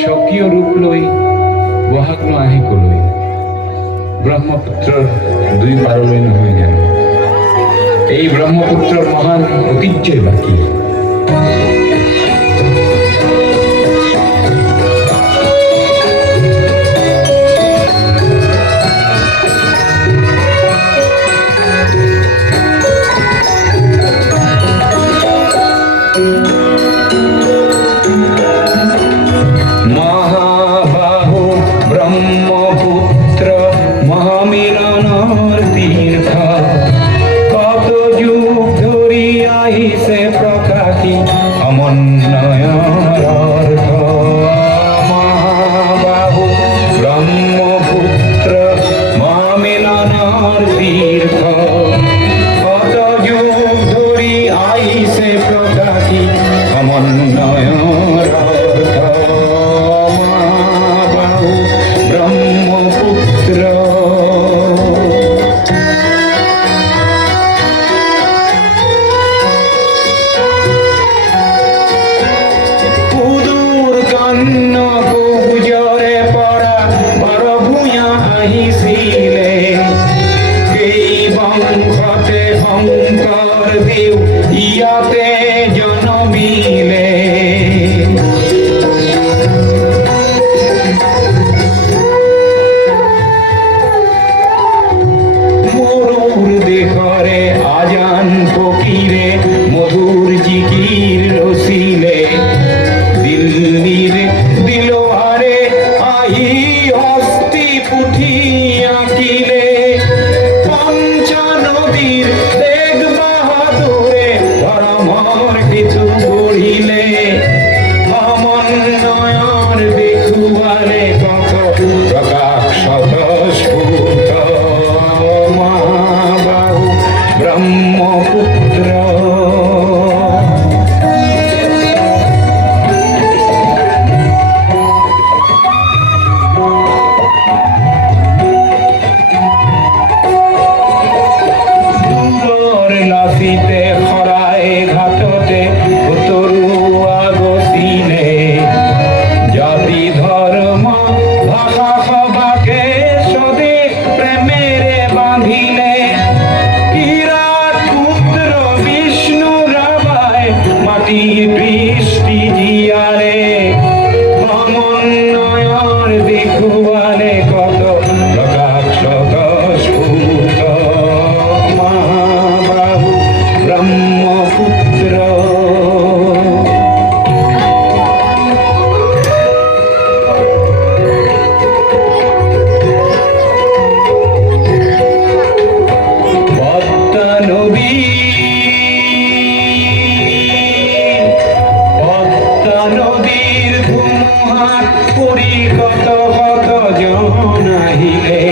স্বকীয় ৰূপ লৈ বহাগ ন আহি কলৈ ব্ৰহ্মপুত্ৰৰ দুই পাৰলৈ নহয় জানো এই ব্ৰহ্মপুত্ৰৰ মহান ঐতিহ্যই বাকী মহাবাহু ব্রহ্মপুত্র মহামিলনের তীর্থ কত যুগ ধরি আহিছে প্রকাশী সমন্বয়ৰ অৰ্থ মহাবাহু ব্রহ্মপুত্র মহামিলনের তীর্থ কত যুগ ধরি আহিছে প্রকাশী সমন্বয়ৰ গুজরে পড়া বড় ভূঞা আহিছিলে এই বংশতে শংকৰ দেৱ ইয়াতে জনমিলে মৰুৰ দেশৰে আজান ফকীৰে মধুৰ জিকিৰ ৰচিলে দিল্লীৰ দিলৱাৰে আহি হস্তি পুথি আঁকিলে পঞ্চনদীৰ তেগ বাহাদুৰে ধৰ্মৰ কিছু গঢ়িলে সমন্বয়ৰ দেখুৱালে কত প্ৰকাশ স্বতঃস্ফূৰ্ত মহাবাহু ব্ৰহ্মপুত্ৰ লাচিতে খৰাই ঘাটতে উতৰুৱা গছিলে জাতি ধৰ্ম ভাষা সবাকে স্বদেশ প্ৰেমেৰে বান্ধিলে বিৰাট পুত্ৰ বিষ্ণু ৰাভাই মাটি বৃষ্টি জীয়ালে সমন্বয়ৰ দেখুৱালে কত প্ৰকাশ স্বতঃস্ফূৰ্ত ব্রহ্মপুত্র পদ্মা নদীর ধুমুহাত পৰি কত কত জন আহিলে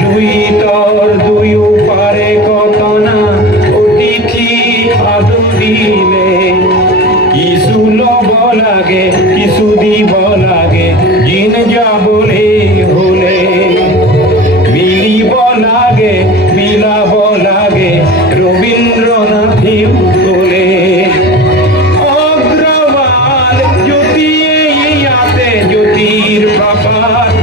লুইতৰ দুয়ো পাৰে কত না আদৰিলে কিছু ল'ব লাগে কিছু দিব লাগে দিন যাবলৈ হলে মিলিব লাগে মিলাব লাগে ৰবীন্দ্ৰনাথেও ক'লে অগ্ৰৱাল জ্যোতিয়ে ইয়াতে জ্যোতিৰ প্ৰকাশ